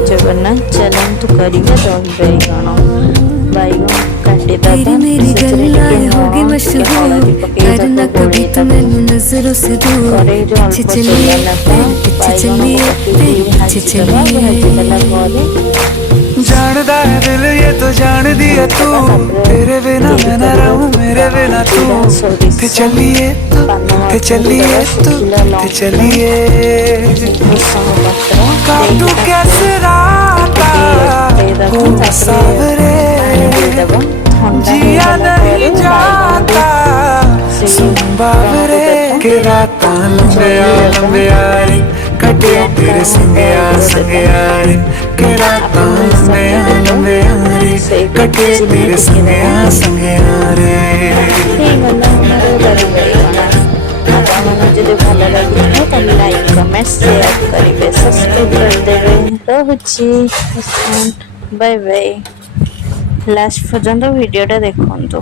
जय जगन्नाथ। चलन्तु करिवे दही बैगण बैगण काटी तेरी मेरी गल्लाएं होगी मशहूर, करना कभी तो मैनू नजरों से दूर। पीछे चलिए तेरे पीछे चलिए, तेरे पीछे चलिए। जानदा है दिल ये तो जान दिया तू, तेरे बिना मैं न रहूं मेरे बिना तू। ते चलिए तू, ते चलिए तू, ते चलिए। काटू कैसे राता हो सावरे, जिया नहीं जाता सुन बावरे। के राता लंबे लंबे रे कटे तेरे संगया संगया रे। के राता लंबे लंबे रे कटे तेरे संगया संगया रे। ଯଦି ଭଲ ଲାଗିଥାଏ ତାହେଲେ ଲାଇକ୍ କମେଣ୍ଟ ସେୟାର କରିବେ, ସବସ୍କ୍ରାଇବ୍ କରିଦେବେ। ରହୁଛି, ବାଏ ବାଏ। ଲାଷ୍ଟ ପର୍ଯ୍ୟନ୍ତ ଭିଡ଼ିଓଟା ଦେଖନ୍ତୁ।